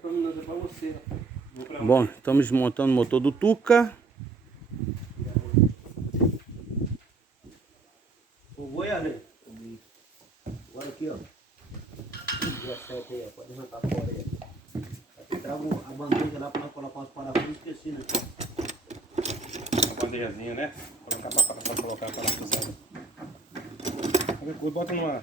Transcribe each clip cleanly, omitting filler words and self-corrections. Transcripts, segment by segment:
pra mim, não, é pra você. Bom, estamos desmontando o motor do Tuca. O boi ali. Agora aqui, ó. 17 aí, ó. Pode arrancar fora aí. Aqui trago a bandeja lá pra nós colocar os parafusos, esqueci, né? A bandejazinha, né? Pra colocar a parafusada. Qualquer coisa, bota no ar.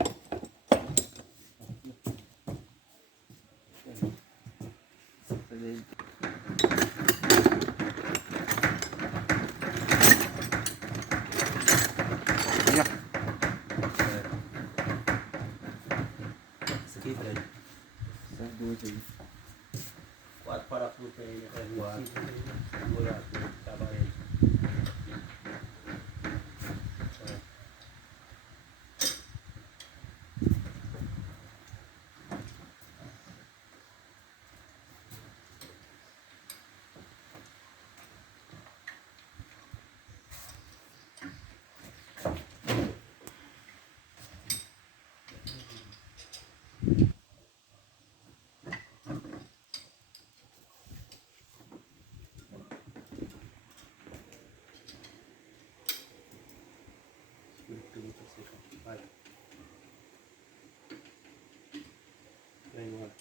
Esse aqui, Fred. São dois aí. 4 parafusos aí, né? É voado. Olha, tava aí. Vai. Vai embora.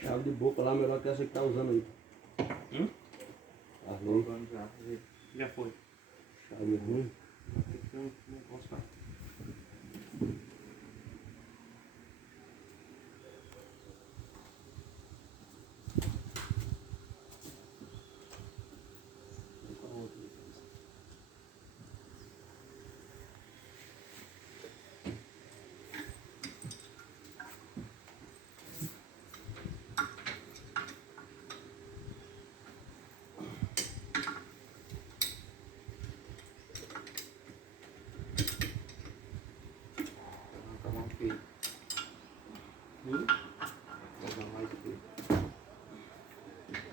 Chave de boca lá, melhor que essa que tá usando aí. Já foi. Chave ruim. Tem que ter um negócio lá.